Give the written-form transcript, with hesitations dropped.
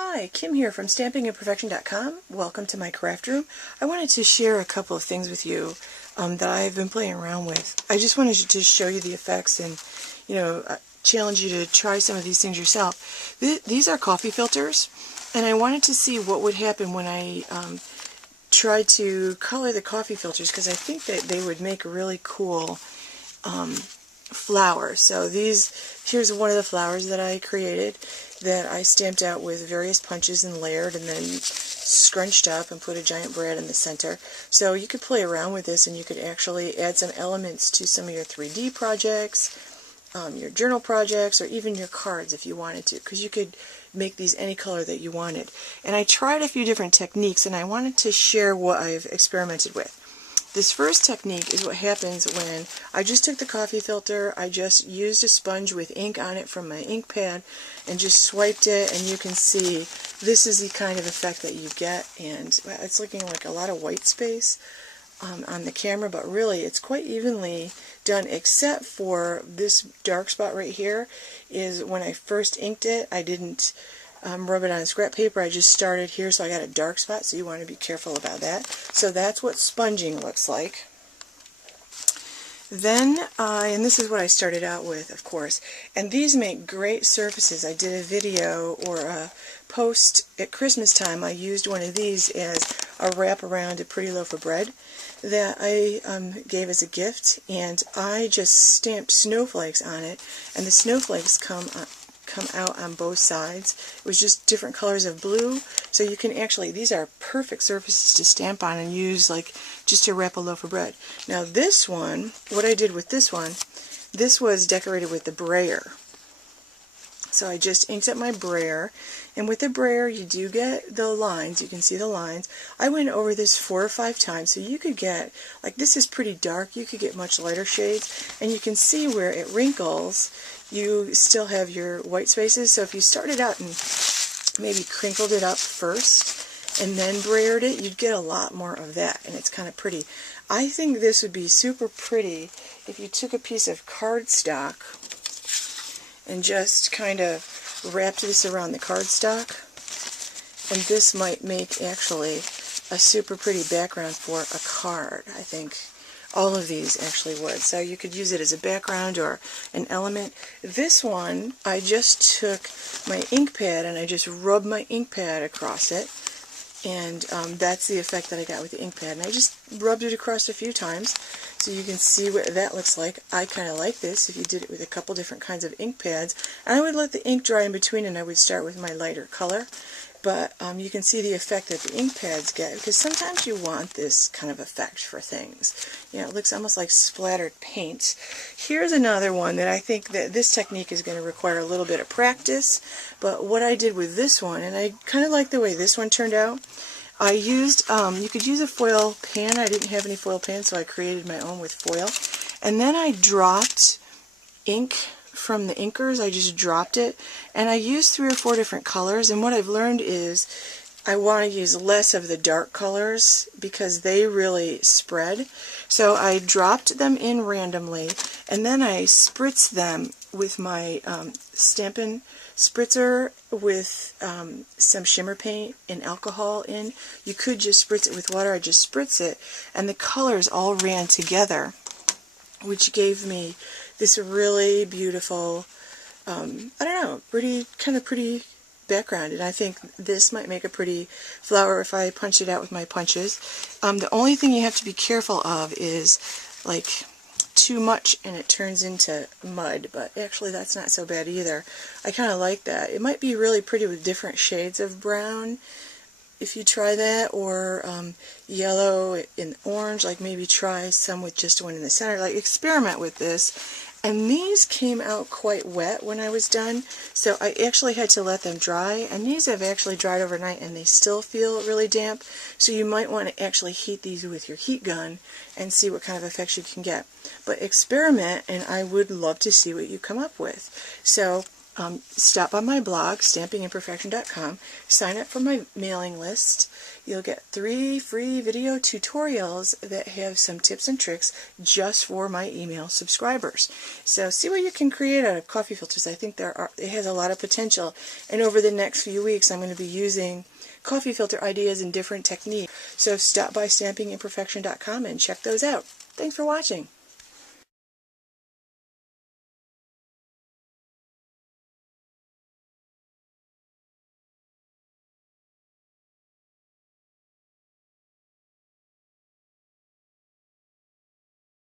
Hi, Kim here from stampingandperfection.com. Welcome to my craft room. I wanted to share a couple of things with you that I've been playing around with. I just wanted to show you the effects and, challenge you to try some of these things yourself. These are coffee filters, and I wanted to see what would happen when I tried to color the coffee filters, because I think that they would make really cool flowers. So here's one of the flowers that I created that I stamped out with various punches and layered and then scrunched up and put a giant brad in the center. So you could play around with this and you could actually add some elements to some of your 3D projects, your journal projects, or even your cards if you wanted to, because you could make these any color that you wanted. And I tried a few different techniques and I wanted to share what I've experimented with. This first technique is what happens when I just took the coffee filter, I just used a sponge with ink on it from my ink pad and just swiped it, and you can see this is the kind of effect that you get, and it's looking like a lot of white space on the camera, but really it's quite evenly done, except for this dark spot right here. Is when I first inked it, I didn't rub it on scrap paper. I just started here, so I got a dark spot, so you want to be careful about that. So that's what sponging looks like. Then, and this is what I started out with, of course, and these make great surfaces. I did a video or a post at Christmas time. I used one of these as a wrap around a pretty loaf of bread that I gave as a gift, and I just stamped snowflakes on it, and the snowflakes come out on both sides. It was just different colors of blue, so you can actually, these are perfect surfaces to stamp on and use like just to wrap a loaf of bread. Now this one, what I did with this one, this was decorated with the Brayer. So I just inked up my Brayer, and with the Brayer you do get the lines, you can see the lines. I went over this 4 or 5 times, so you could get, like this is pretty dark, you could get much lighter shades, and you can see where it wrinkles. You still have your white spaces, so if you started out and maybe crinkled it up first and then brayered it, you'd get a lot more of that, and it's kind of pretty. I think this would be super pretty if you took a piece of cardstock and just kind of wrapped this around the cardstock, and this might make actually a super pretty background for a card. I think all of these actually would. So you could use it as a background or an element. This one, I just took my ink pad and I just rubbed my ink pad across it, and that's the effect that I got with the ink pad. And I just rubbed it across a few times so you can see what that looks like. I kind of like this if you did it with a couple different kinds of ink pads. And I would let the ink dry in between, and I would start with my lighter color. But you can see the effect that the ink pads get, because sometimes you want this kind of effect for things. It looks almost like splattered paint. Here's another one that I think that this technique is going to require a little bit of practice, but what I did with this one, and I kind of like the way this one turned out, I used, you could use a foil pan. I didn't have any foil pans, so I created my own with foil. And then I dropped ink from the inkers. I just dropped it, and I used 3 or 4 different colors, and what I've learned is I want to use less of the dark colors because they really spread. So I dropped them in randomly, and then I spritzed them with my Stampin spritzer with some shimmer paint and alcohol in. You could just spritz it with water. I just spritz it, and the colors all ran together, which gave me this really beautiful, I don't know, pretty background. And I think this might make a pretty flower if I punch it out with my punches. The only thing you have to be careful of is like too much and it turns into mud, but actually that's not so bad either. I kind of like that. It might be really pretty with different shades of brown if you try that, or yellow and orange, like maybe try some with just one in the center. Like experiment with this. And these came out quite wet when I was done, so I actually had to let them dry, and these have actually dried overnight and they still feel really damp, so you might want to actually heat these with your heat gun and see what kind of effects you can get. But experiment, and I would love to see what you come up with. So stop on my blog, stampingimperfection.com, sign up for my mailing list. You'll get 3 free video tutorials that have some tips and tricks just for my email subscribers. So see what you can create out of coffee filters. I think it has a lot of potential, and over the next few weeks I'm going to be using coffee filter ideas and different techniques. So stop by stampingimperfection.com and check those out. Thanks for watching.